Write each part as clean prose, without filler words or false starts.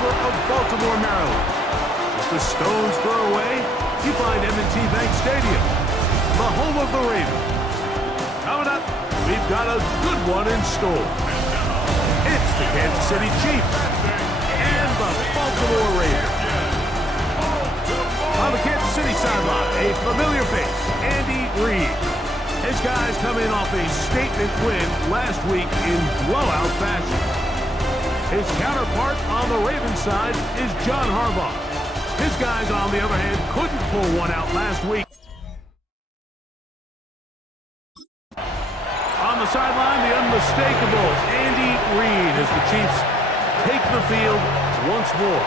river of Baltimore, Maryland. Just a stone's throw away, you find M&T Bank Stadium, the home of the Ravens. Coming up, we've got a good one in store. It's the Kansas City Chiefs and the Baltimore Ravens. On the Kansas City sideline, a familiar face, Andy Reid. His guys come in off a statement win last week in blowout fashion. His counterpart on the Ravens side is John Harbaugh. His guys, on the other hand, couldn't pull one out last week. On the sideline, the unmistakable Andy Reid as the Chiefs take the field once more.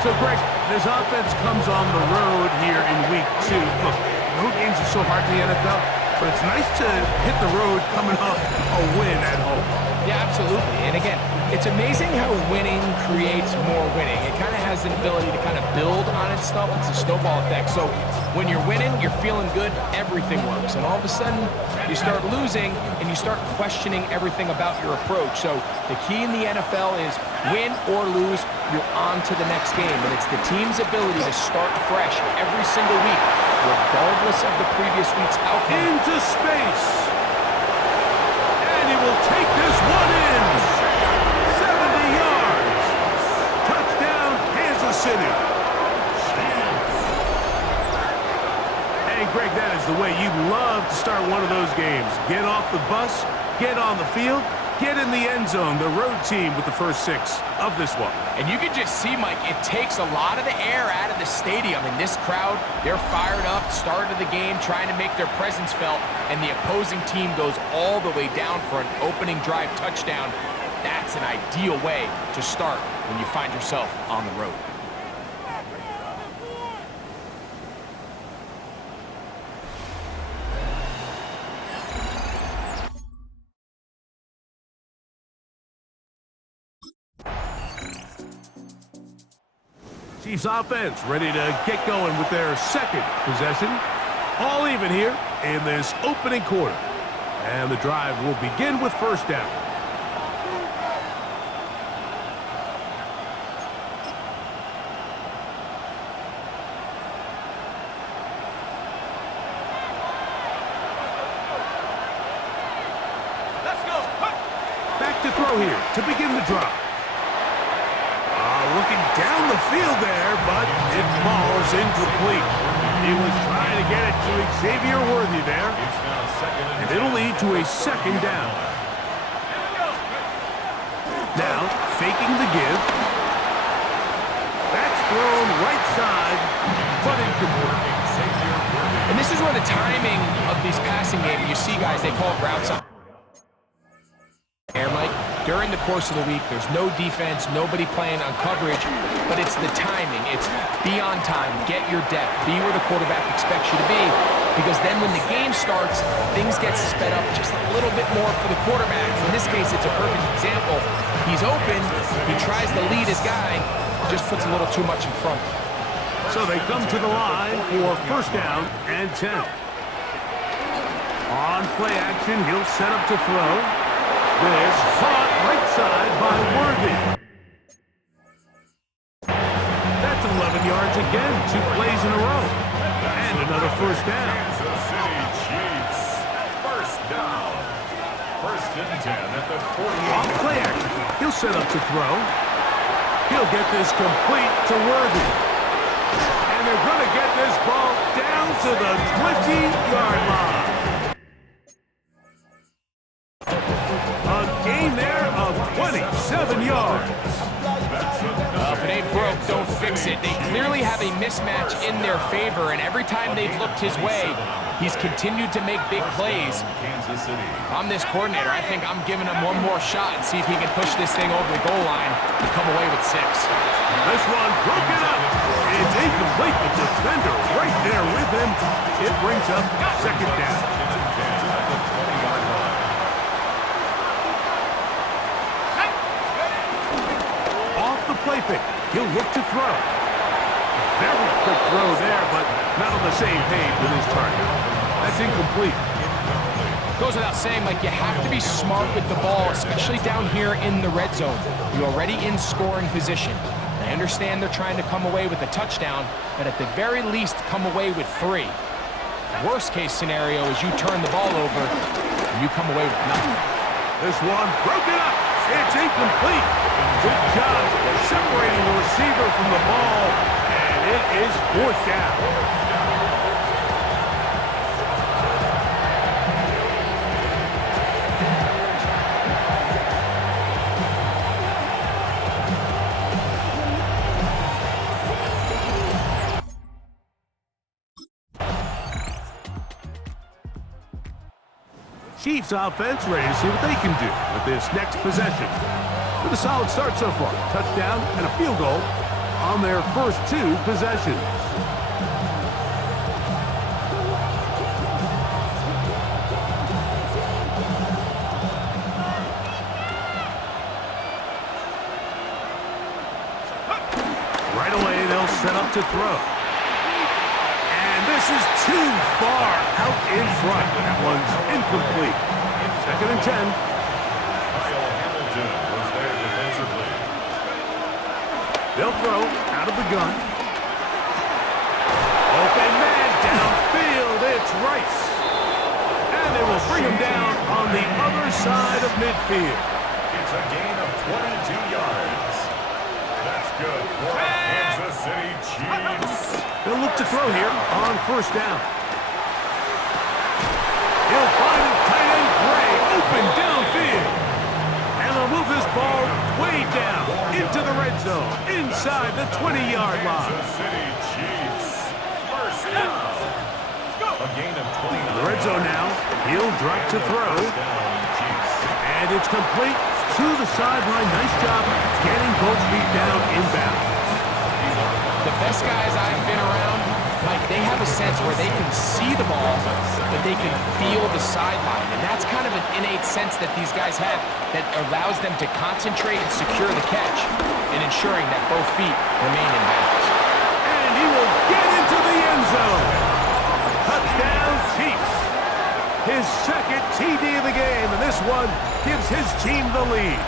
So, Greg, this offense comes on the road here in Week 2. Look, road games are so hard in the NFL, but it's nice to hit the road coming off a win at home. Yeah, absolutely. And again, it's amazing how winning creates more winning. It kind of has an ability to kind of build on itself. It's a snowball effect. So when you're winning, you're feeling good, everything works. And all of a sudden, you start losing, and you start questioning everything about your approach. So the key in the NFL is win or lose, you're on to the next game. And it's the team's ability to start fresh every single week, regardless of the previous week's outcome. Into space. And he will take this one in. 70 yards. Touchdown, Kansas City. Hey, Greg, that is the way you love to start one of those games. Get off the bus, get on the field, get in the end zone. The road team with the first 6 of this one. And you can just see, Mike, it takes a lot of the air out of the stadium. And this crowd, they're fired up, start of the game, trying to make their presence felt. And the opposing team goes all the way down for an opening drive touchdown. That's an ideal way to start when you find yourself on the road. Chiefs offense ready to get going with their second possession. All even here in this opening quarter. And the drive will begin with first down. Let's go. Back to throw here to begin the drive. Looking down the field there, but it falls incomplete. He was trying to get it to Xavier Worthy there, and it'll lead to a second down. Now, faking the give. That's thrown right side, but incomplete. And this is where the timing of these passing games, you see guys, they call it routes on air, Mike. During the course of the week, there's no defense, nobody playing on coverage, but it's the timing. It's be on time, get your depth, be where the quarterback expects you to be, because then when the game starts, things get sped up just a little bit more for the quarterback. In this case, it's a perfect example. He's open, he tries to lead his guy, just puts a little too much in front. So they come to the line for first down and 10. On play action, he'll set up to throw. This caught right side by Worthy. That's 11 yards again, 2 plays in a row. And another first down. Kansas City Chiefs. First down. First and 10 at the 48. On play action, he'll set up to throw. He'll get this complete to Worthy. And they're going to get this ball down to the 20-yard line. A gain there of 27 yards. If it ain't broke, don't fix it. They clearly have a mismatch in their favor, and every time they've looked his way, he's continued to make big plays. If I'm this coordinator, I think I'm giving him one more shot and see if he can push this thing over the goal line and come away with 6. This one broken up. It's incomplete. The defender right there with him. It brings up second down. Play fake. He'll look to throw. Very quick throw there, but not on the same page with his target. That's incomplete. Goes without saying, Mike, you have to be smart with the ball, especially down here in the red zone. You're already in scoring position. understand they're trying to come away with a touchdown, but at the very least, come away with 3. Worst case scenario is you turn the ball over and you come away with nothing. This one broken up. It's incomplete. Good job separating the receiver from the ball, and it is 4th down. Chiefs offense ready to see what they can do with this next possession. With a solid start so far, touchdown and a field goal on their first 2 possessions. Right away, they'll set up to throw. This is too far out in front. That one's incomplete. 2nd and 10. Kyle Hamilton was there defensively. They'll throw out of the gun. Open man downfield. It's Rice. And they will bring him down on the other side of midfield. It's a gain of 22 yards. That's good for Kansas City Chiefs. They'll look to throw here on 1st down. He'll find his tight end Gray open downfield. And they'll move this ball way down into the red zone, inside the 20-yard line. Kansas City Chiefs. 1st down. A gain of 29. The red zone now. He'll drop to throw. And it's complete to the sideline. Nice job getting both feet down inbounds. The best guys I've been around, Mike, they have a sense where they can see the ball, but they can feel the sideline. And that's kind of an innate sense that these guys have that allows them to concentrate and secure the catch and ensuring that both feet remain in bounds. And he will get into the end zone. Touchdown, Chiefs. His 2nd TD of the game, and this one gives his team the lead.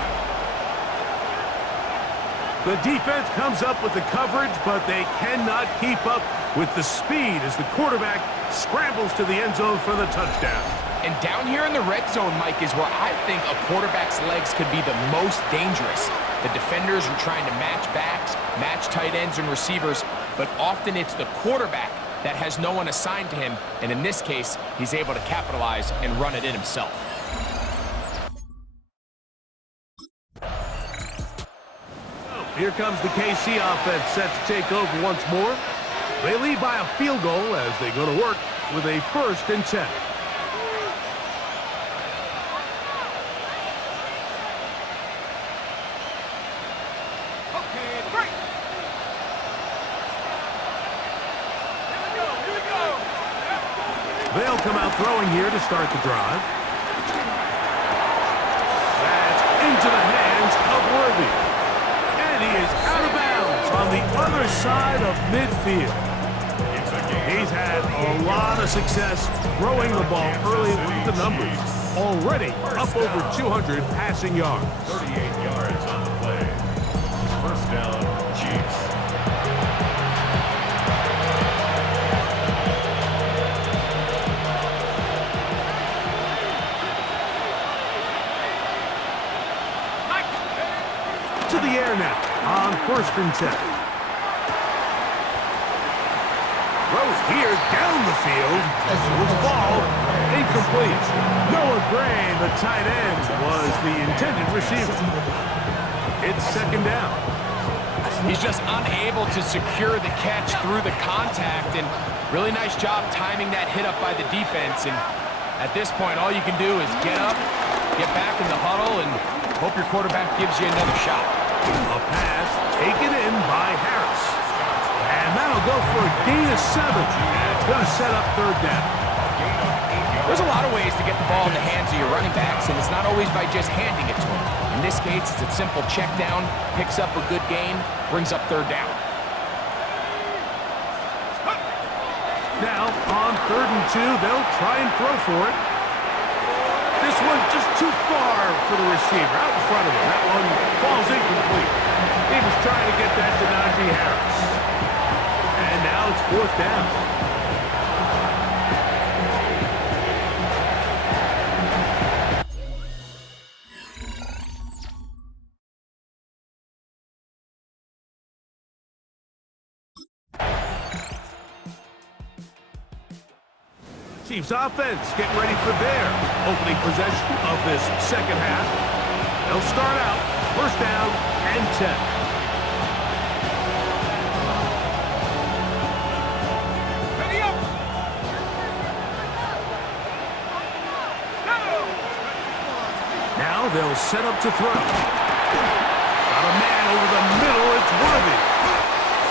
The defense comes up with the coverage, but they cannot keep up with the speed as the quarterback scrambles to the end zone for the touchdown. And down here in the red zone, Mike, is where I think a quarterback's legs could be the most dangerous. The defenders are trying to match backs, match tight ends and receivers, but often it's the quarterback that has no one assigned to him, and in this case, he's able to capitalize and run it in himself. Here comes the KC offense set to take over once more. They lead by a field goal as they go to work with a 1st and 10. Okay, great. Here we go. They'll come out throwing here to start the drive. That's into the hands of Worthy. He is out of bounds on the other side of midfield. He's had a lot of success throwing the ball early with the numbers. Already up over 200 passing yards. 38 yards on the play. 1st down, Chiefs. To the air now on 1st and 10. Throws here down the field. Will fall. Incomplete. Noah Gray, the tight end, was the intended receiver. It's 2nd down. He's just unable to secure the catch through the contact, and really nice job timing that hit up by the defense. And at this point, all you can do is get up, get back in the huddle, and hope your quarterback gives you another shot. A pass taken in by Harris. And that'll go for a gain of 7. And it's going to set up 3rd down. There's a lot of ways to get the ball in the hands of your running backs, and it's not always by just handing it to them. In this case, it's a simple check down, picks up a good gain, brings up 3rd down. Now, on 3rd and 2, they'll try and throw for it. This one just too far for the receiver, out in front of him. That one falls incomplete. He was trying to get that to Najee Harris. And now it's fourth down. Chiefs offense getting ready for their opening possession of this second half. They'll start out first down and 10. Ready up. Now they'll set up to throw. Got a man over the middle. It's Worthy.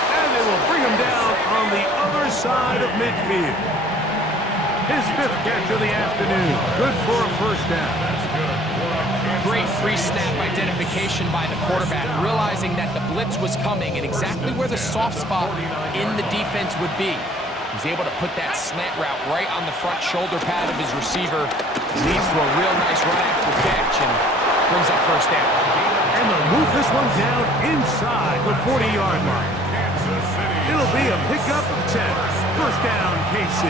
And they will bring him down on the other side of midfield. His fifth catch of the afternoon. Good for a first down. Great pre-snap identification by the quarterback, realizing that the blitz was coming and exactly where the soft spot in the defense would be. He's able to put that slant route right on the front shoulder pad of his receiver. Leads to a real nice run after catch and brings up first down. And they'll move this one down inside the 40-yard line. It'll be a pickup of 10. First down, KC.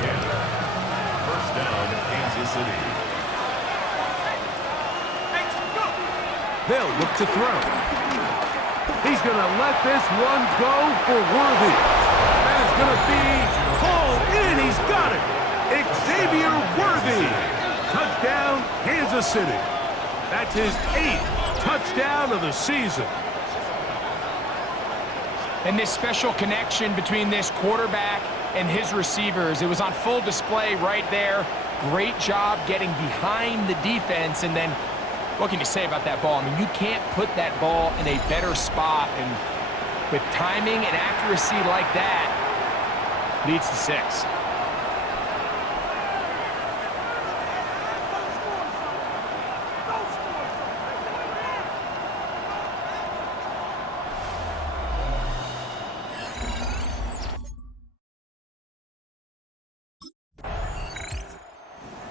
First down, Kansas City. They'll look to throw. He's going to let this one go for Worthy. That is going to be hauled in. He's got it. Xavier Worthy. Touchdown, Kansas City. That's his 8th touchdown of the season. And this special connection between this quarterback and his receivers, it was on full display right there. Great job getting behind the defense. And then, what can you say about that ball? I mean, you can't put that ball in a better spot. And with timing and accuracy like that, leads to 6.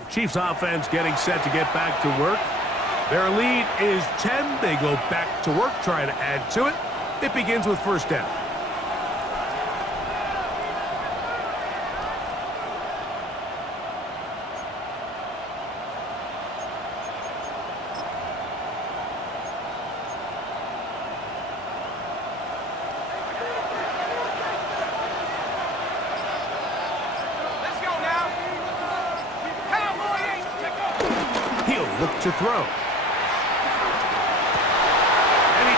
Chiefs offense getting set to get back to work. Their lead is 10. They go back to work, trying to add to it. It begins with first down. Look to throw. And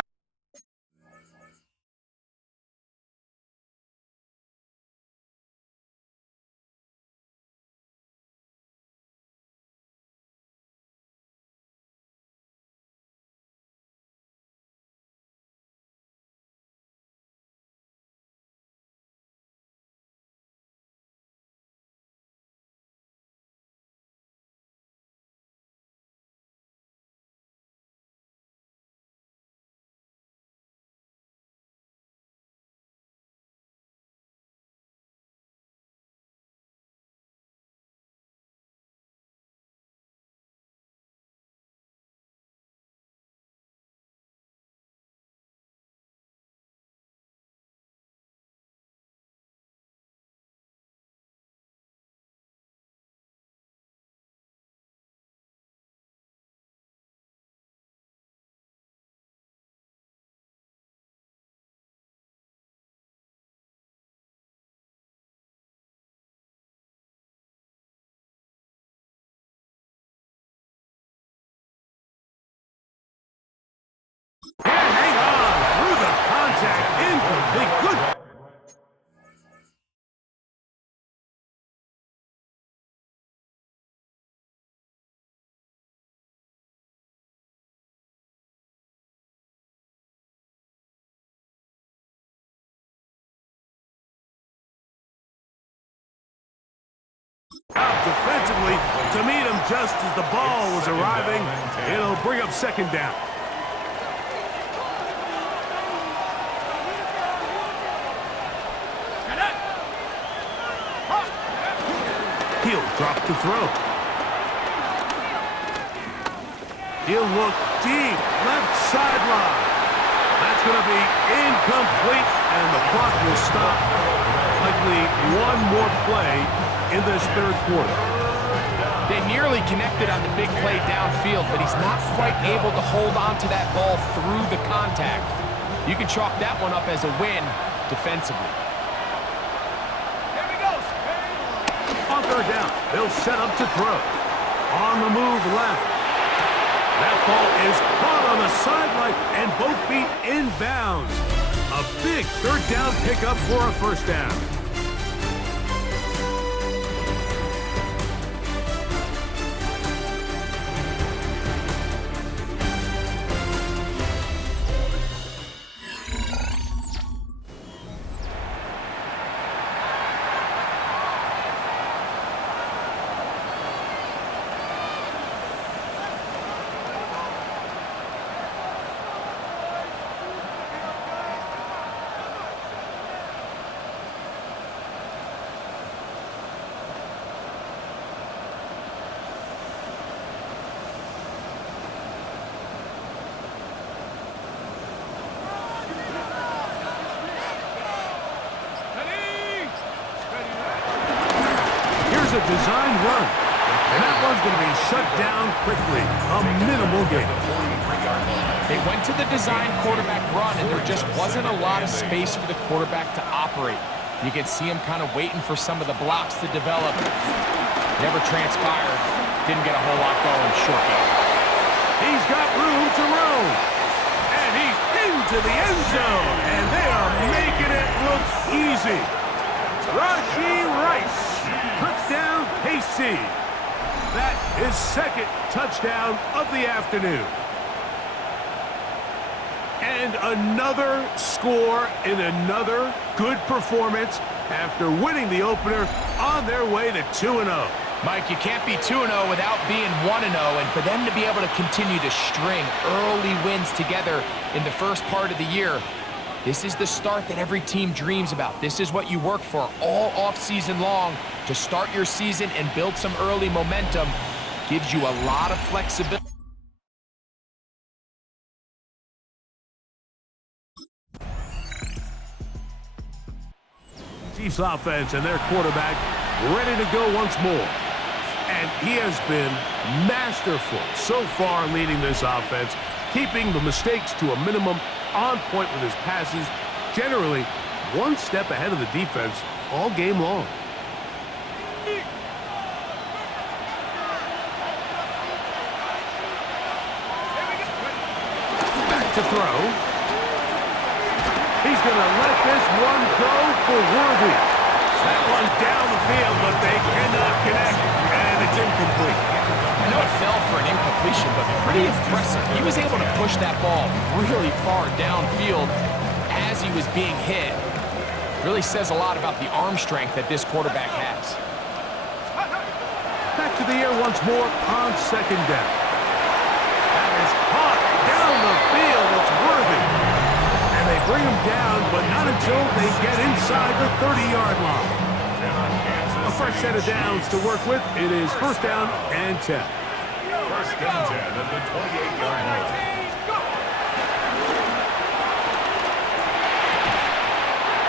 hang on through the contact, incomplete. Good. Out defensively to meet him just as the ball was arriving. It'll bring up second down. He'll drop to throw. He'll look deep, left sideline. That's going to be incomplete, and the clock will stop. Likely one more play in this third quarter. They nearly connected on the big play downfield, but he's not quite able to hold on to that ball through the contact. You can chalk that one up as a win defensively. Here he goes. On third down, they'll set up to throw. On the move left. That ball is caught on the sideline, and both feet inbounds. A big third down pickup for a first down. A design run, and that one's going to be shut down quickly. A minimal gain. They went to the design quarterback run, and there just wasn't a lot of space for the quarterback to operate. You could see him kind of waiting for some of the blocks to develop. Never transpired. Didn't get a whole lot going. Short game. He's got room to roam, and he's into the end zone, and they are making it look easy. Rashee Rice, touchdown KC. That is second touchdown of the afternoon. And another score in another good performance after winning the opener on their way to 2-0. Mike, you can't be 2-0 without being 1-0, and for them to be able to continue to string early wins together in the first part of the year, this is the start that every team dreams about. This is what you work for all offseason long to start your season and build some early momentum. Gives you a lot of flexibility. Chiefs offense and their quarterback ready to go once more. And he has been masterful so far leading this offense, keeping the mistakes to a minimum, on point with his passes, generally one step ahead of the defense all game long. Back to throw. He's going to let this one go for Worthy. That one down the field, but they cannot connect, and it's incomplete. I know it fell for an incompletion, but pretty impressive. He was able to push that ball really far downfield as he was being hit. Really says a lot about the arm strength that this quarterback has. Back to the air once more on second down. That is caught down the field. It's Worthy. And they bring him down, but not until they get inside the 30-yard line. A fresh set of downs to work with. It is first down and 10. First and 10 at the 28-yard line.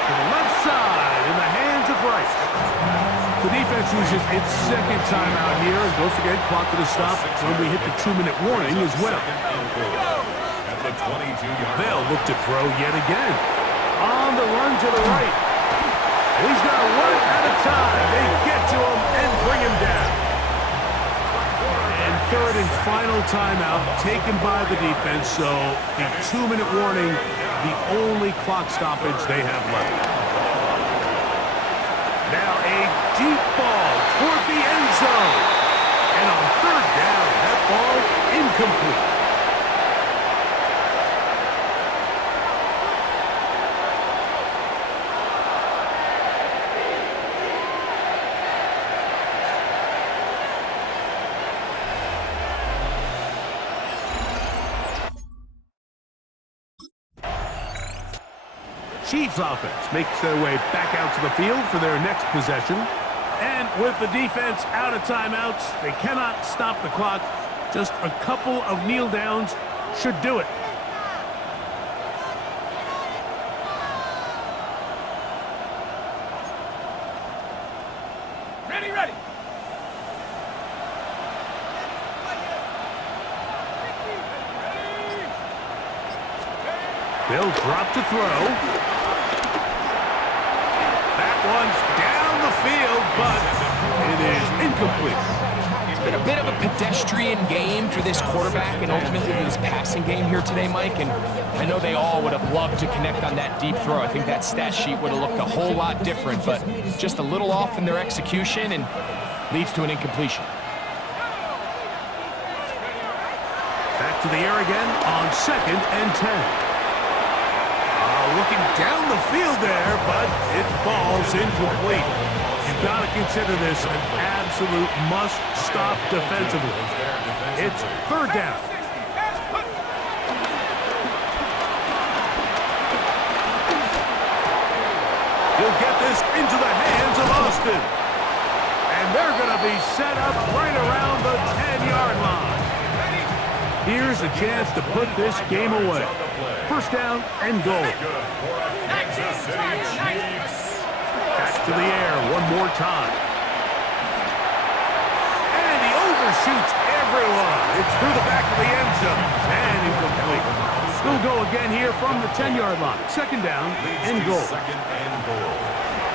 To the left side in the hands of Rice. The defense uses its second timeout here. And don't forget, clock to the stop when we hit the 2-minute warning as well. At the 22-yard line. They'll look to throw yet again. On the run to the right. And he's got one at a time. They get to him and bring him down. And third and final timeout taken by the defense. So the 2-minute warning, the only clock stoppage they have left. Now a deep ball toward the end zone. And on third down, that ball incomplete. Chiefs offense makes their way back out to the field for their next possession. And with the defense out of timeouts, they cannot stop the clock. Just a couple of kneel downs should do it. Ready. They'll drop to throw. That one's down the field, but it is incomplete. It's been a bit of a pedestrian game for this quarterback and ultimately this passing game here today, Mike. And I know they all would have loved to connect on that deep throw. I think that stat sheet would have looked a whole lot different, but just a little off in their execution and leads to an incompletion. Back to the air again on 2nd and 10. Looking down the field there, but it falls incomplete. You've got to consider this an absolute must-stop defensively. It's 3rd down. He'll get this into the hands of Austin. And they're going to be set up right around the 10-yard line. Here's a chance to put this game away. 1st down and goal. Back to the air one more time. And he overshoots everyone. It's through the back of the end zone. And incomplete. He'll go again here from the 10-yard line. 2nd down and goal.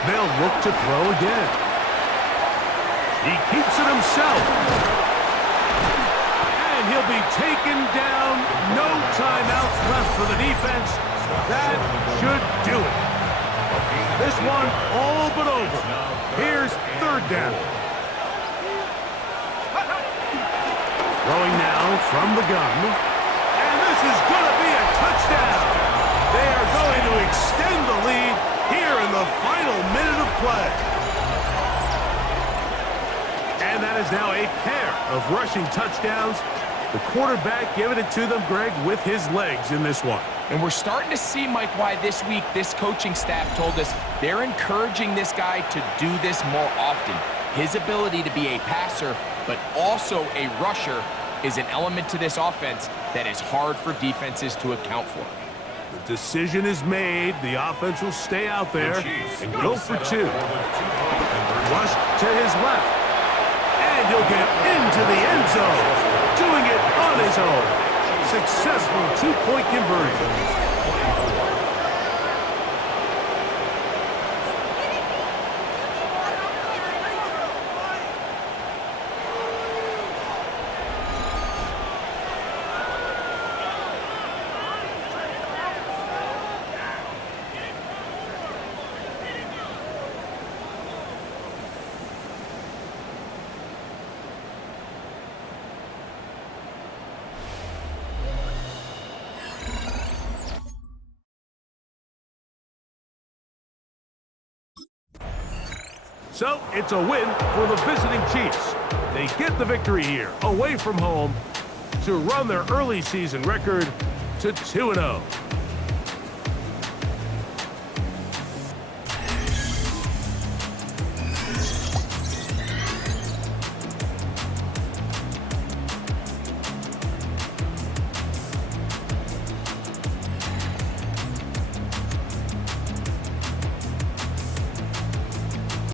They'll look to throw again. He keeps it himself. He'll be taken down. No timeouts left for the defense. That should do it. This one all but over. Here's 3rd down. Throwing now from the gun. And this is going to be a touchdown. They are going to extend the lead here in the final minute of play. And that is now a pair of rushing touchdowns. The quarterback giving it to them, Greg, with his legs in this one. And we're starting to see, Mike, why this week this coaching staff told us they're encouraging this guy to do this more often. His ability to be a passer, but also a rusher, is an element to this offense that is hard for defenses to account for. The decision is made. The offense will stay out there and go for 2. Rush to his left. And he'll get into the end zone. Doing it on his own. Successful 2-point conversion. So, it's a win for the visiting Chiefs. They get the victory here, away from home, to run their early season record to 2-0.